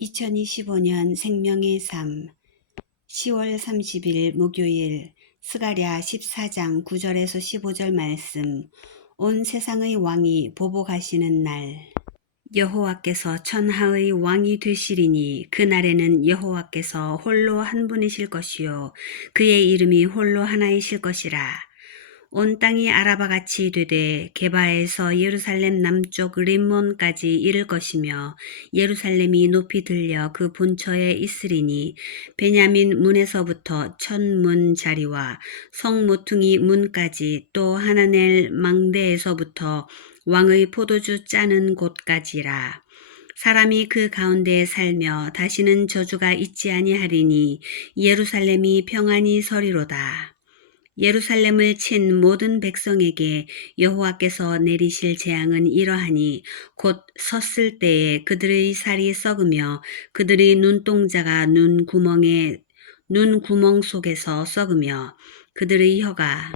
2025년 생명의 삶. 10월 30일 목요일 스가랴 14장 9절에서 15절 말씀. 온 세상의 왕이 보복하시는 날. 여호와께서 천하의 왕이 되시리니 그날에는 여호와께서 홀로 한 분이실 것이요. 그의 이름이 홀로 하나이실 것이라 온 땅이 아라바같이 되되 게바에서 예루살렘 남쪽 림몬까지 이를 것이며 예루살렘이 높이 들려 그 본처에 있으리니 베냐민 문에서부터 천문 자리와 성 모퉁이 문까지 또 하나넬 망대에서부터 왕의 포도주 짜는 곳까지라. 사람이 그 가운데에 살며 다시는 저주가 있지 아니하리니 예루살렘이 평안히 서리로다. 예루살렘을 친 모든 백성에게 여호와께서 내리실 재앙은 이러하니 곧 섰을 때에 그들의 살이 썩으며 그들의 눈동자가 눈 구멍에 눈 구멍 속에서 썩으며 그들의 혀가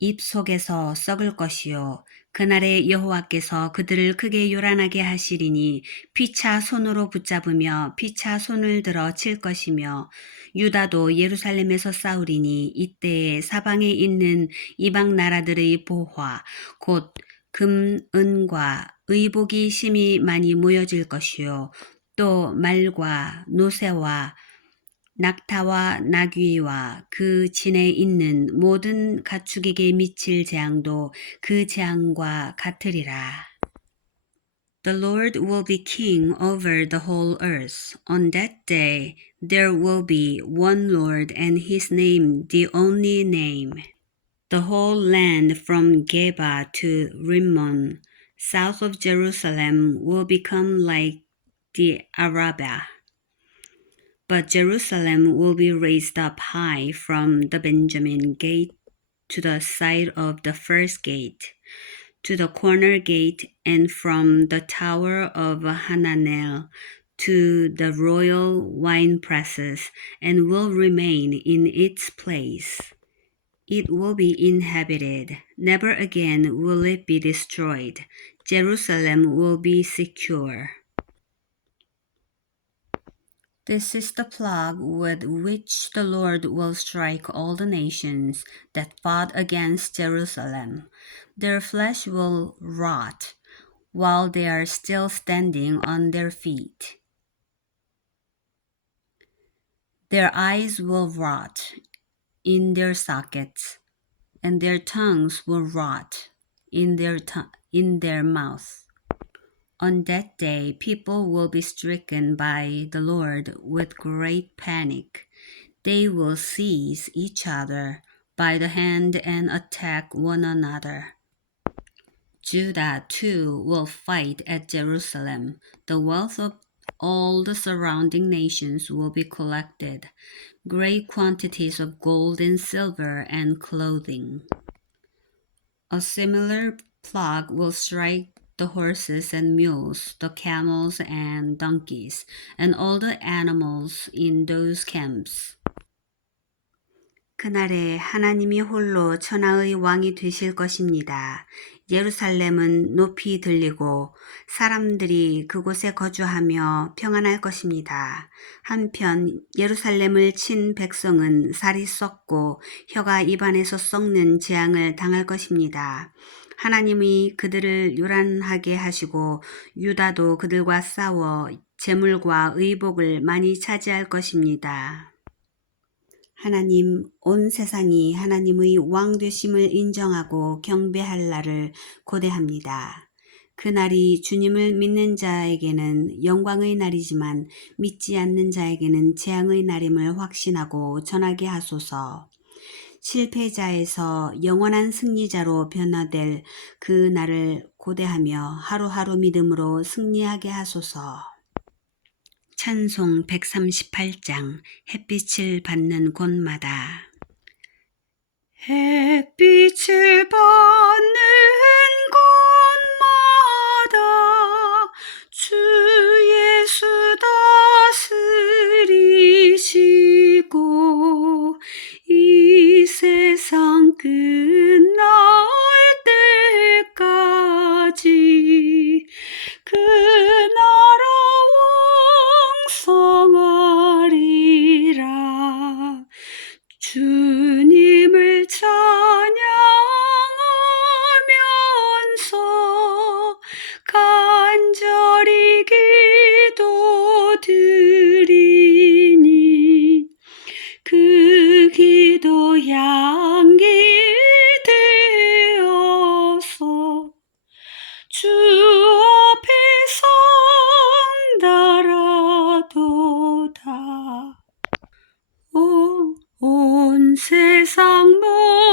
입 속에서 썩을 것이요 그날에 여호와께서 그들을 크게 요란하게 하시리니 피차 손으로 붙잡으며 피차 손을 들어 칠 것이며 유다도 예루살렘에서 싸우리니 이때에 사방에 있는 이방 나라들의 보화 곧 금, 은과 의복이 심히 많이 모여질 것이요. 또 말과 노새와 낙타와 나귀와 그 진에 있는 모든 가축에게 미칠 재앙도 그 재앙과 같으리라. The Lord will be king over the whole earth. On that day there will be one Lord and his name the only name. The whole land from Geba to Rimmon, south of Jerusalem, will become like the Arabah. But Jerusalem will be raised up high from the Benjamin gate to the side of the first gate, to the corner gate, and from the tower of Hananel to the royal wine presses, and will remain in its place. It will be inhabited. Never again will it be destroyed. Jerusalem will be secure. This is the plague with which the Lord will strike all the nations that fought against Jerusalem. Their flesh will rot while they are still standing on their feet. Their eyes will rot in their sockets, and their tongues will rot in their to- in their mouths. On that day, people will be stricken by the Lord with great panic. They will seize each other by the hand and attack one another. Judah too will fight at Jerusalem. The wealth of all the surrounding nations will be collected, great quantities of gold and silver and clothing. A similar plague will strike the horses and mules, the camels and donkeys, and all the animals in those camps. 그날에 하나님이 홀로 천하의 왕이 되실 것입니다. 예루살렘은 높이 들리고 사람들이 그곳에 거주하며 평안할 것입니다. 한편 예루살렘을 친 백성은 살이 썩고 혀가 입안에서 썩는 재앙을 당할 것입니다. 하나님이 그들을 요란하게 하시고 유다도 그들과 싸워 재물과 의복을 많이 차지할 것입니다. 하나님, 온 세상이 하나님의 왕 되심을 인정하고 경배할 날을 고대합니다. 그날이 주님을 믿는 자에게는 영광의 날이지만 믿지 않는 자에게는 재앙의 날임을 확신하고 전하게 하소서. 실패자에서 영원한 승리자로 변화될 그 날을 고대하며 하루하루 믿음으로 승리하게 하소서. 찬송 138장 햇빛을 받는 곳마다 햇빛을 받는 향기 되어서 주 앞에 선다라도다. 온 세상 모